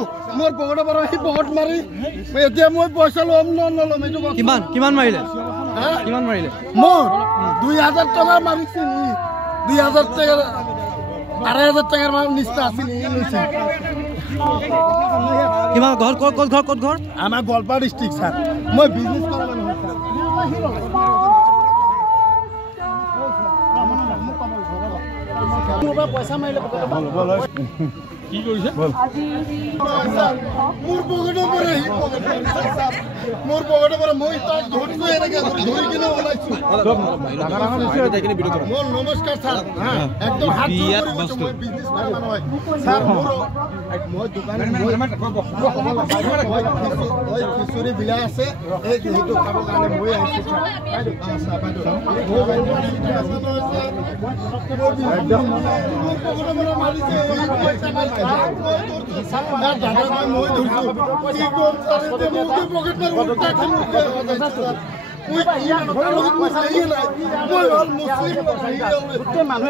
মাৰিছো মোৰ পকেটৰ পৰা সি পকেট মাৰি এতিয়া মই পইচা ল'ম নল'ম এইটো কিমান মাৰিলে কিমান মাৰিলে মোৰ 2000 টকা মাৰিছিল 2000 টকা 2500 টকাৰ নিচিনা আছিল লৈছে কিমান ঘৰ ক'ত ঘৰ আমাৰ গোৱালপাৰা ডিষ্ট্ৰিক্ট ছাৰ মই বিজনেছ কৰা মানুহ ছাৰ পইচা মাৰিলে কি কৰিছে মোৰ পকেটৰ পৰা মোৰ পকেটৰ পৰা মই তাক ধৰিছো এনেকে ধৰি কিনে ওলাইছো মোৰ নমস্কাৰ ছাৰ একদম হাত জোৰ কৰি কৈছো মই বিজনেছ কৰা মানুহ হয় ছাৰ মই দোকান মই খিচুৰি বিলাই আছে এই সেইটো খাব কাৰণে মই আহিছো একদম মোৰ পকেটৰ পৰা মাৰিছে মই ধৰিছো কি কম ছাৰ এতিয়া মোৰ পকেট মাৰি উল্টা খাম মই ভাল মুছলিম মানুহ